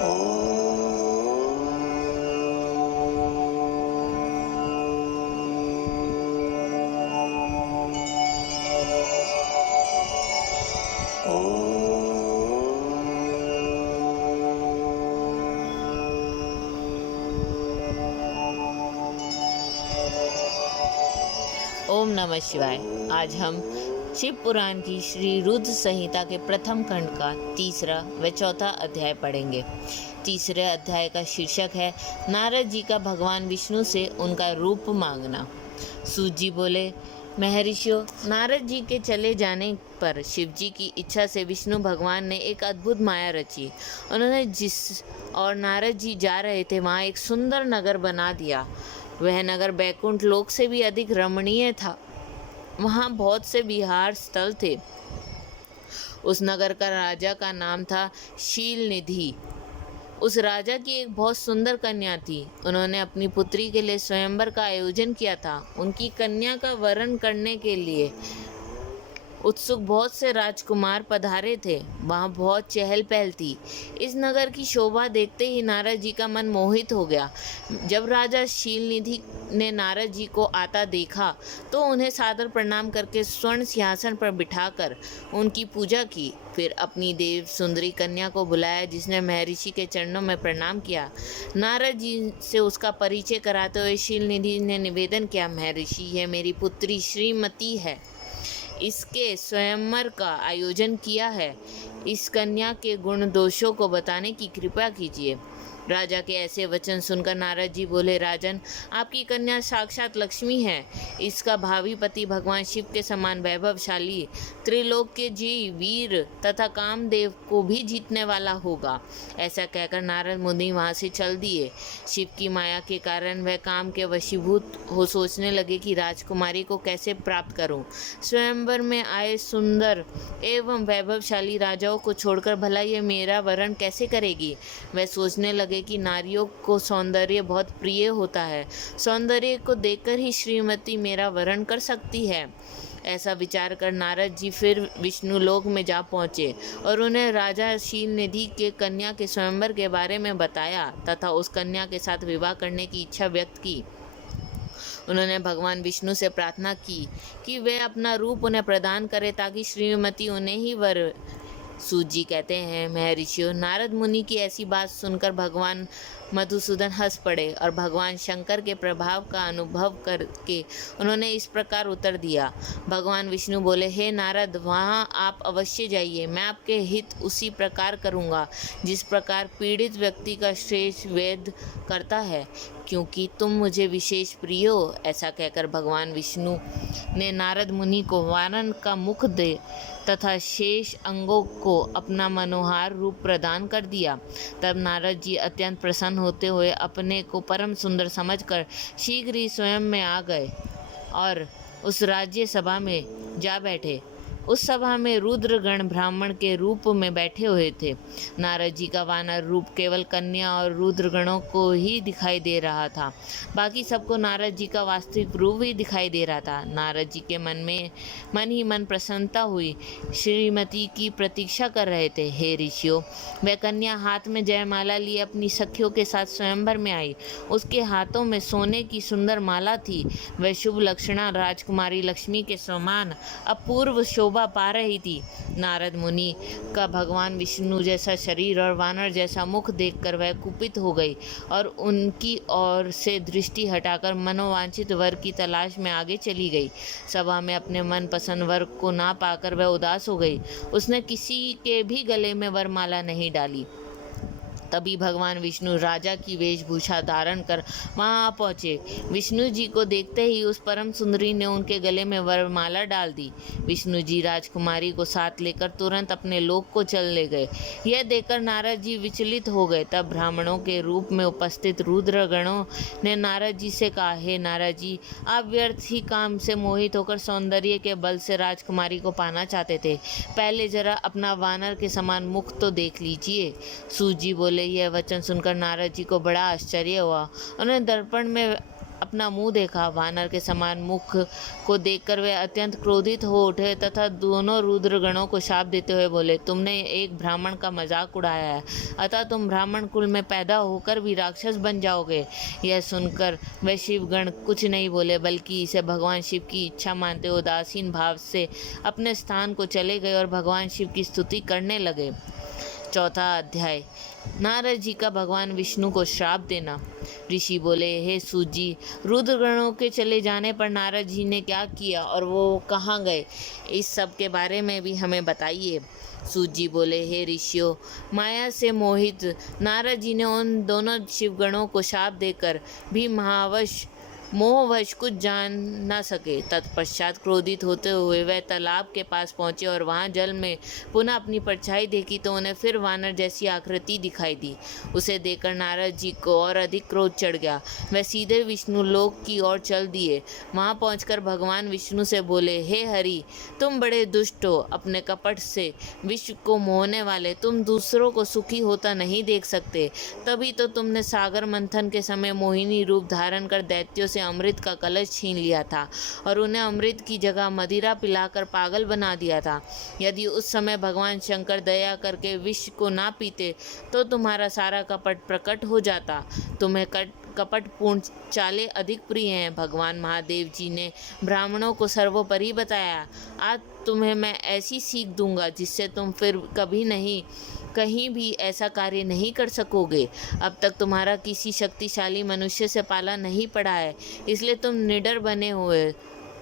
ओम नमः शिवाय। आज हम शिव पुराण की श्री रुद्र संहिता के प्रथम खंड का तीसरा व चौथा अध्याय पढ़ेंगे। तीसरे अध्याय का शीर्षक है नारद जी का भगवान विष्णु से उनका रूप मांगना। सूत जी बोले, महर्षियों, नारद जी के चले जाने पर शिव जी की इच्छा से विष्णु भगवान ने एक अद्भुत माया रची। उन्होंने जिस और नारद जी जा रहे थे वहाँ एक सुंदर नगर बना दिया। वह नगर बैकुंठ लोक से भी अधिक रमणीय था। वहाँ बहुत से विहार स्थल थे। उस नगर का राजा का नाम था शीलनिधि। उस राजा की एक बहुत सुंदर कन्या थी। उन्होंने अपनी पुत्री के लिए स्वयंवर का आयोजन किया था। उनकी कन्या का वरण करने के लिए उत्सुक बहुत से राजकुमार पधारे थे। वहाँ बहुत चहल पहल थी। इस नगर की शोभा देखते ही नारद जी का मन मोहित हो गया। जब राजा शीलनिधि ने नारद जी को आता देखा तो उन्हें सादर प्रणाम करके स्वर्ण सिंहासन पर बिठाकर उनकी पूजा की। फिर अपनी देव सुंदरी कन्या को बुलाया, जिसने महर्षि के चरणों में प्रणाम किया। नारद जी से उसका परिचय कराते हुए शीलनिधि ने निवेदन किया, महर्षि, यह मेरी पुत्री श्रीमती है। इसके स्वयंवर का आयोजन किया है। इस कन्या के गुण दोषों को बताने की कृपा कीजिए। राजा के ऐसे वचन सुनकर नारद जी बोले, राजन, आपकी कन्या साक्षात लक्ष्मी है। इसका भावी पति भगवान शिव के समान वैभवशाली, त्रिलोक के जी वीर तथा कामदेव को भी जीतने वाला होगा। ऐसा कहकर नारद मुनि वहाँ से चल दिए। शिव की माया के कारण वह काम के वशीभूत हो सोचने लगे कि राजकुमारी को कैसे प्राप्त करूं। स्वयंवर में आए सुंदर एवं वैभवशाली राजाओं को छोड़कर भला ये मेरा वरण कैसे करेगी। वह सोचने लगे कि नारियों को सौंदर्य बहुत प्रिय होता है। सौंदर्य को देखकर ही श्रीमती मेरा वरण कर सकती है। ऐसा विचार कर नारद जी फिर विष्णु लोक में जा पहुँचे और उन्हें राजा शीलनिधि के कन्या के स्वयंवर के बारे में बताया तथा उस कन्या के साथ विवाह करने की इच्छा व्यक्त की। उन्होंने भगवान विष्णु से प्रार्थना की कि वे अपना रूप उन्हें प्रदान करें ताकि श्रीमती उन्हें ही वर। सूत जी कहते हैं, महर्षियों, नारद मुनि की ऐसी बात सुनकर भगवान मधुसूदन हंस पड़े और भगवान शंकर के प्रभाव का अनुभव करके उन्होंने इस प्रकार उत्तर दिया। भगवान विष्णु बोले, हे नारद, वहाँ आप अवश्य जाइए। मैं आपके हित उसी प्रकार करूँगा जिस प्रकार पीड़ित व्यक्ति का श्रेष्ठ वेद करता है, क्योंकि तुम मुझे विशेष प्रिय हो। ऐसा कहकर भगवान विष्णु ने नारद मुनि को वानर का मुख दे तथा शेष अंगों को अपना मनोहार रूप प्रदान कर दिया। तब नारद जी अत्यंत प्रसन्न होते हुए अपने को परम सुंदर समझकर शीघ्र ही स्वयं में आ गए और उस राज्य सभा में जा बैठे। उस सभा में रुद्रगण ब्राह्मण के रूप में बैठे हुए थे। नारद जी का वानर रूप केवल कन्या और रुद्रगणों को ही दिखाई दे रहा था। बाकी सबको नारद जी का वास्तविक रूप ही दिखाई दे रहा था। नारद जी के मन ही मन प्रसन्नता हुई। श्रीमती की प्रतीक्षा कर रहे थे। हे ऋषियों, वह कन्या हाथ में जयमाला लिए अपनी सखियों के साथ स्वयंवर में आई। उसके हाथों में सोने की सुंदर माला थी। वह शुभ लक्षणा राजकुमारी लक्ष्मी के समान अपूर्व शोभा पा रही थी। नारद मुनि का भगवान विष्णु जैसा शरीर और वानर जैसा मुख देखकर वह कुपित हो गई और उनकी ओर से दृष्टि हटाकर मनोवांछित वर की तलाश में आगे चली गई। सभा में अपने मन पसंद वर को ना पाकर वह उदास हो गई। उसने किसी के भी गले में वरमाला नहीं डाली। तभी भगवान विष्णु राजा की वेशभूषा धारण कर वहां पहुंचे। विष्णु जी को देखते ही उस परम सुंदरी ने उनके गले में वरमाला डाल दी। विष्णु जी राजकुमारी को साथ लेकर तुरंत अपने लोक को चल ले गए। यह देखकर नारद जी विचलित हो गए। तब ब्राह्मणों के रूप में उपस्थित रुद्रगणों ने नारद जी से कहा, हे नारद जी, आप व्यर्थ ही काम से मोहित होकर सौंदर्य के बल से राजकुमारी को पाना चाहते थे। पहले जरा अपना वानर के समान मुख तो देख लीजिए। सूत जी बोले, यह वचन सुनकर नारद जी को बड़ा आश्चर्य हुआ। उन्हें दर्पण में अपना मुंह देखा। वानर के समान मुख को देखकर वे अत्यंत क्रोधित हो उठे तथा दोनों रुद्रगणों को शाप देते हुए बोले, तुमने एक ब्राह्मण का मजाक उड़ाया है, अतः तुम ब्राह्मण कुल में पैदा होकर भी राक्षस बन जाओगे। यह सुनकर वे शिवगण कुछ नहीं बोले, बल्कि इसे भगवान शिव की इच्छा मानते उदासीन भाव से अपने स्थान को चले गए और भगवान शिव की स्तुति करने लगे। चौथा अध्याय, नारद जी का भगवान विष्णु को श्राप देना। ऋषि बोले, हे सूत जी, रुद्रगणों के चले जाने पर नारद जी ने क्या किया और वो कहाँ गए, इस सब के बारे में भी हमें बताइए। सूत जी बोले, हे ऋषियों, माया से मोहित नारद जी ने उन दोनों शिवगणों को शाप देकर भी मोहवश कुछ जान न सके। तत्पश्चात क्रोधित होते हुए वह तालाब के पास पहुंचे और वहां जल में पुनः अपनी परछाई देखी तो उन्हें फिर वानर जैसी आकृति दिखाई दी। उसे देखकर नारद जी को और अधिक क्रोध चढ़ गया। वह सीधे विष्णु लोक की ओर चल दिए। वहां पहुंचकर भगवान विष्णु से बोले, हे हरि, तुम बड़े दुष्ट हो, अपने कपट से विश्व को मोहने वाले, तुम दूसरों को सुखी होता नहीं देख सकते। तभी तो तुमने सागर मंथन के समय मोहिनी रूप धारण कर दैत्यों से अमृत का कलश छीन लिया था और उन्हें अमृत की जगह मदिरा पिलाकर पागल बना दिया था। यदि उस समय भगवान शंकर दया करके विष को ना पीते तो तुम्हारा सारा कपट प्रकट हो जाता। तुम्हें कपटपूर्ण चालें अधिक प्रिय हैं। भगवान महादेव जी ने ब्राह्मणों को सर्वोपरि बताया। आज तुम्हें मैं ऐसी सीख दूंगा जिससे तुम फिर कहीं भी ऐसा कार्य नहीं कर सकोगे। अब तक तुम्हारा किसी शक्तिशाली मनुष्य से पाला नहीं पड़ा है, इसलिए तुम निडर बने हुए,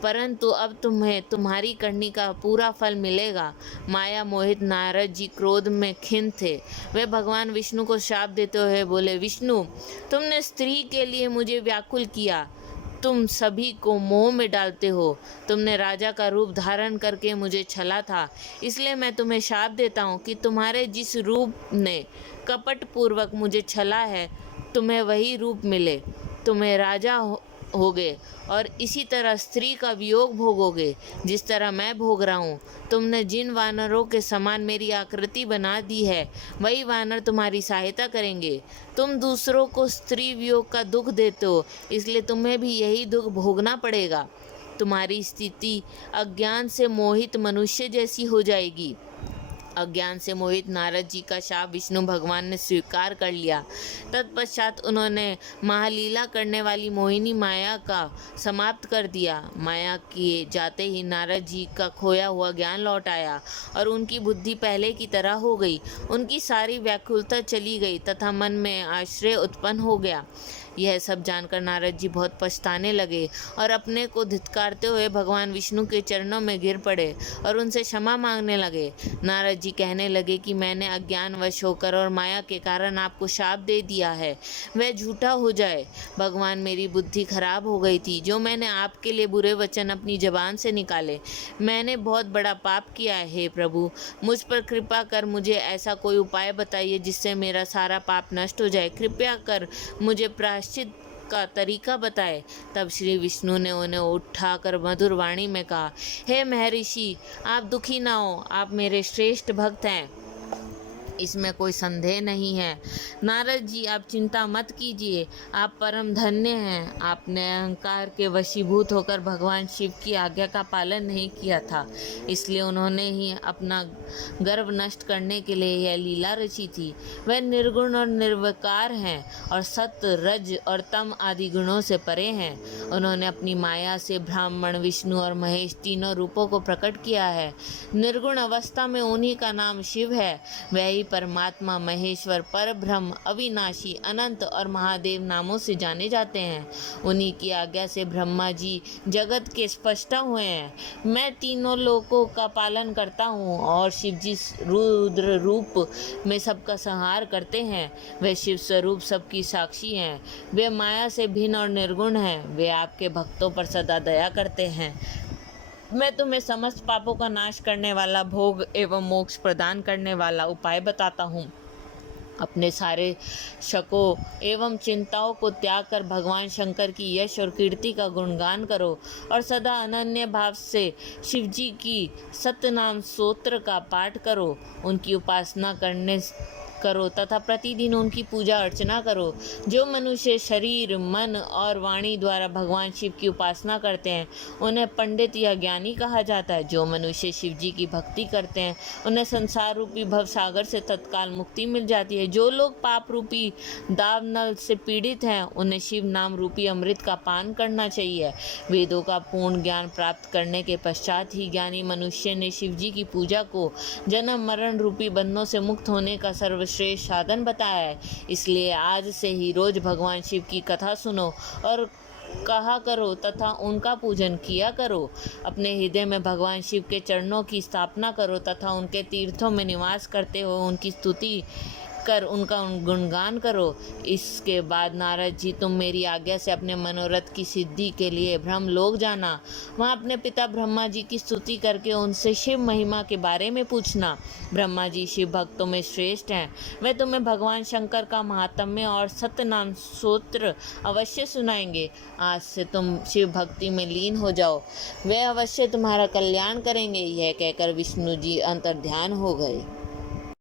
परंतु अब तुम्हें तुम्हारी करनी का पूरा फल मिलेगा। माया मोहित नारद जी क्रोध में खिन्न थे। वे भगवान विष्णु को शाप देते हुए बोले, विष्णु, तुमने स्त्री के लिए मुझे व्याकुल किया, तुम सभी को मोह में डालते हो। तुमने राजा का रूप धारण करके मुझे छला था, इसलिए मैं तुम्हें शाप देता हूँ कि तुम्हारे जिस रूप ने कपट पूर्वक मुझे छला है, तुम्हें वही रूप मिले। तुम्हें राजा होगे और इसी तरह स्त्री का वियोग भोगोगे जिस तरह मैं भोग रहा हूँ। तुमने जिन वानरों के समान मेरी आकृति बना दी है, वही वानर तुम्हारी सहायता करेंगे। तुम दूसरों को स्त्री वियोग का दुख देते हो, इसलिए तुम्हें भी यही दुख भोगना पड़ेगा। तुम्हारी स्थिति अज्ञान से मोहित मनुष्य जैसी हो जाएगी। अज्ञान से मोहित नारद जी का शाप विष्णु भगवान ने स्वीकार कर लिया। तत्पश्चात उन्होंने महालीला करने वाली मोहिनी माया का समाप्त कर दिया। माया किए जाते ही नारद जी का खोया हुआ ज्ञान लौट आया और उनकी बुद्धि पहले की तरह हो गई। उनकी सारी व्याकुलता चली गई तथा मन में आश्रय उत्पन्न हो गया। यह सब जानकर नारद जी बहुत पछताने लगे और अपने को धिक्कारते हुए भगवान विष्णु के चरणों में गिर पड़े और उनसे क्षमा मांगने लगे। नारद जी कहने लगे कि मैंने अज्ञानवश होकर और माया के कारण आपको शाप दे दिया है, वह झूठा हो जाए। भगवान, मेरी बुद्धि खराब हो गई थी जो मैंने आपके लिए बुरे वचन अपनी जबान से निकाले। मैंने बहुत बड़ा पाप किया है। हे प्रभु, मुझ पर कृपा कर मुझे ऐसा कोई उपाय बताइए जिससे मेरा सारा पाप नष्ट हो जाए। कृपया कर मुझे प्रायश्चित का तरीका बताए। तब श्री विष्णु ने उन्हें उठाकर मधुर वाणी में कहा, हे महर्षि, आप दुखी ना हो, आप मेरे श्रेष्ठ भक्त हैं, इसमें कोई संदेह नहीं है। नारद जी, आप चिंता मत कीजिए, आप परम धन्य हैं। आपने अहंकार के वशीभूत होकर भगवान शिव की आज्ञा का पालन नहीं किया था, इसलिए उन्होंने ही अपना गर्व नष्ट करने के लिए यह लीला रची थी। वह निर्गुण और निर्विकार हैं और सत्य, रज और तम आदि गुणों से परे हैं। उन्होंने अपनी माया से ब्राह्मण, विष्णु और महेश तीनों रूपों को प्रकट किया है। निर्गुण अवस्था में उन्हीं का नाम शिव है। वह ही परमात्मा, महेश्वर, परब्रह्म, अविनाशी, अनंत और महादेव नामों से जाने जाते हैं। उन्हीं की आज्ञा से ब्रह्मा जी जगत के स्पष्टा हुए हैं। मैं तीनों लोकों का पालन करता हूँ और शिव जी रुद्र रूप में सबका संहार करते हैं। वे शिव स्वरूप सबकी साक्षी हैं। वे माया से भिन्न और निर्गुण हैं। वे आपके भक्तों पर सदा दया करते हैं। मैं तुम्हें समस्त पापों का नाश करने वाला, भोग एवं मोक्ष प्रदान करने वाला उपाय बताता हूँ। अपने सारे शकों एवं चिंताओं को त्याग कर भगवान शंकर की यश और कीर्ति का गुणगान करो और सदा अनन्य भाव से शिवजी की सत्यनाम स्तोत्र का पाठ करो। उनकी उपासना करने करो तथा प्रतिदिन उनकी पूजा अर्चना करो। जो मनुष्य शरीर, मन और वाणी द्वारा भगवान शिव की उपासना करते हैं उन्हें पंडित या ज्ञानी कहा जाता है। जो मनुष्य शिव जी की भक्ति करते हैं उन्हें संसार रूपी भव सागर से तत्काल मुक्ति मिल जाती है। जो लोग पाप रूपी दावानल से पीड़ित हैं उन्हें शिव नाम रूपी अमृत का पान करना चाहिए। वेदों का पूर्ण ज्ञान प्राप्त करने के पश्चात ही ज्ञानी मनुष्य ने शिव जी की पूजा को जन्म मरण रूपी बंधनों से मुक्त होने का सर्वश्रेष्ठ साधन बताया है। इसलिए आज से ही रोज भगवान शिव की कथा सुनो और कहा करो तथा उनका पूजन किया करो। अपने हृदय में भगवान शिव के चरणों की स्थापना करो तथा उनके तीर्थों में निवास करते हुए उनकी स्तुति कर उनका गुणगान करो। इसके बाद नारद जी, तुम मेरी आज्ञा से अपने मनोरथ की सिद्धि के लिए ब्रह्मलोक जाना। वहाँ अपने पिता ब्रह्मा जी की स्तुति करके उनसे शिव महिमा के बारे में पूछना। ब्रह्मा जी शिव भक्तों में श्रेष्ठ हैं। वे तुम्हें भगवान शंकर का महात्म्य और सत्यनाम स्तोत्र अवश्य सुनाएंगे। आज से तुम शिव भक्ति में लीन हो जाओ, वे अवश्य तुम्हारा कल्याण करेंगे। यह कहकर विष्णु जी अंतर्ध्यान हो गए।